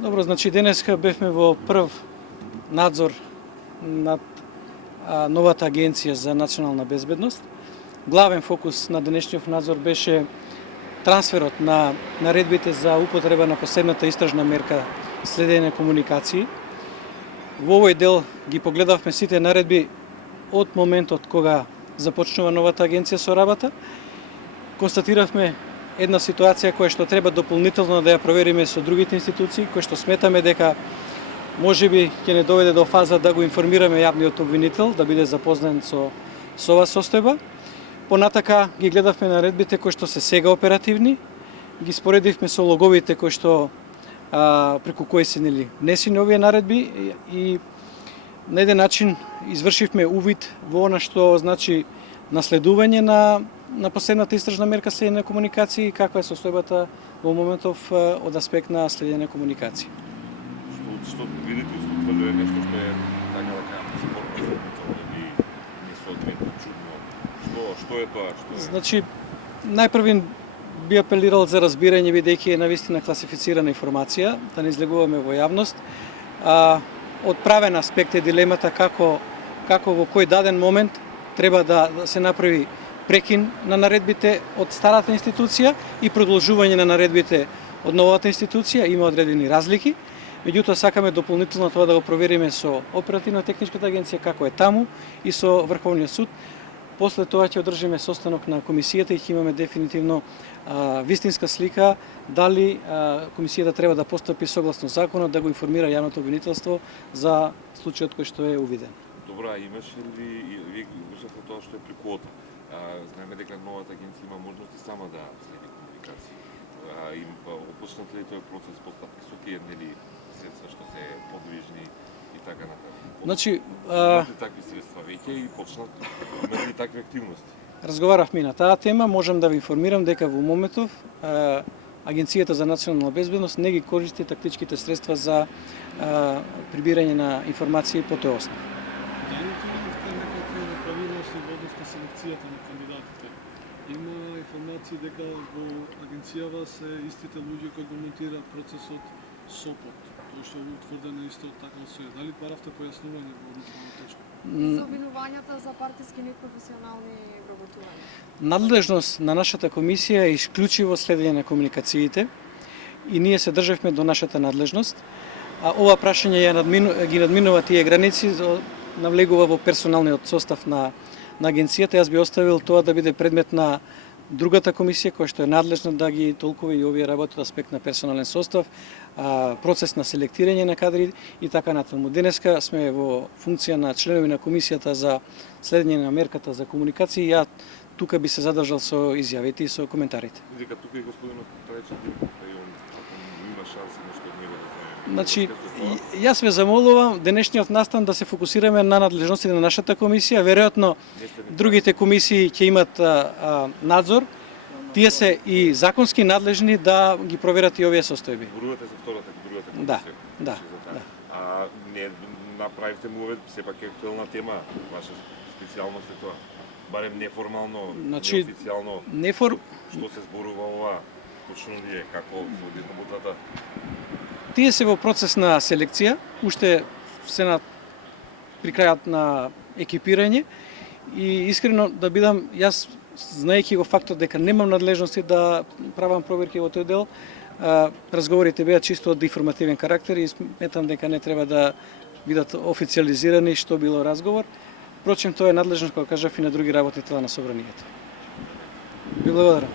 Добро, значи денеска бевме во прв надзор над новата агенција за национална безбедност. Главен фокус на денешниот надзор беше трансферот на наредбите за употреба на посебната истражна мерка следење комуникации. Во овој дел ги погледавме сите наредби од моментот кога започнува новата агенција со работа. Констатиравме една ситуација која што треба дополнително да ја провериме со другите институции, кој што сметаме дека можеби ќе не доведе до фаза да го информираме јавниот обвинител, да биде запознат со оваа состојба. Понатака ги гледавме наредбите кои што се сега оперативни, ги споредивме со логовите кои што преку кои се внесени овие наредби и на еден начин извршивме увид во она што значи наследување на посебната истражна мерка следење комуникации и каква е состојбата во моментов од аспект на следење комуникации. Што видите, устврдува нешто што е така да кажам спорно или несоодветно чудно. Што е тоа? Значи, најпрвин би апелирал за разбирање бидејќи е навистина класифицирана информација, да не излегуваме во јавност. Од правен аспект е дилемата како во кој даден момент треба да се направи прекин на наредбите од старата институција и продолжување на наредбите од новата институција. Има одредени разлики. Меѓутоа сакаме дополнително тоа да го провериме со оперативно-техничката агенција како е таму и со Врховниот суд. После тоа ќе одржиме состанок на комисијата и ќе имаме дефинитивно вистинска слика дали комисијата треба да постапи согласно законот да го информира јавното обвинителство за случајот кој што е увиден. Добра, имаше ли вие вршате тоа што е преку ОТА? Знаеме дека новата агенција има можности сама да следи комуникации. Им опочнат ли тој процес постапки со тие средства што се подвижни и така натаму? Значи, такви средства веќе и почнат имат ли такви активности? Разговаравме на таа тема, можам да ви информирам дека во моментов Агенцијата за национална безбедност не ги користи тактичките средства за прибирање на информации по тој основ. Дали имате некакви неправилности во однос на селекцијата на кандидатите? Има информации дека во агенцијава се истите луѓе кои го монтираат процесот СОПОТ, тоа што е утврдено исто така се. Дали баравте појаснување во однос на точка? За обвинувањата за партиски непрофесионални вработувања. Надлежност на нашата комисија е исклучиво следење на комуникациите и ние се држевме до нашата надлежност. Ова прашање ги надминува тие граници, навлегува во персоналниот состав на агенцијата. Јас би оставил тоа да биде предмет на другата комисија која што е надлежна да ги толкува и овие работи од аспект на персонален состав, процес на селектирање на кадри и така натаму. Денеска сме во функција на членови на комисијата за следење на мерката за комуникации. Ја тука би се задржал со изјавите и со коментарите. Дека тука и господинот рече дека има шанси нешто од него да знаеме. Значи, јас ве замолувам денешниот настан да се фокусираме на надлежностите на нашата комисија. Веројатно другите комисии ќе имат надзор. Тие се и законски надлежни да ги проверат и овие состојби. Зборувате за другата комисија. Да. Не направивте му сепак е актуелна тема, ваша специјалност е тоа. Барем неформално, неофицијално. Што се зборува ова? Точно ли е како во работата? Тие се во процес на селекција, уште се при крајот на екипирање и искрено да бидам, јас знаејќи го фактот дека немам надлежности да правам проверки во тој дел, разговорите беа чисто од информативен карактер и сметам дека не треба да бидат официализирани што било разговор. Впрочем, тоа е надлежност, како кажав, и на други работни тела на собранието. Ви благодарам.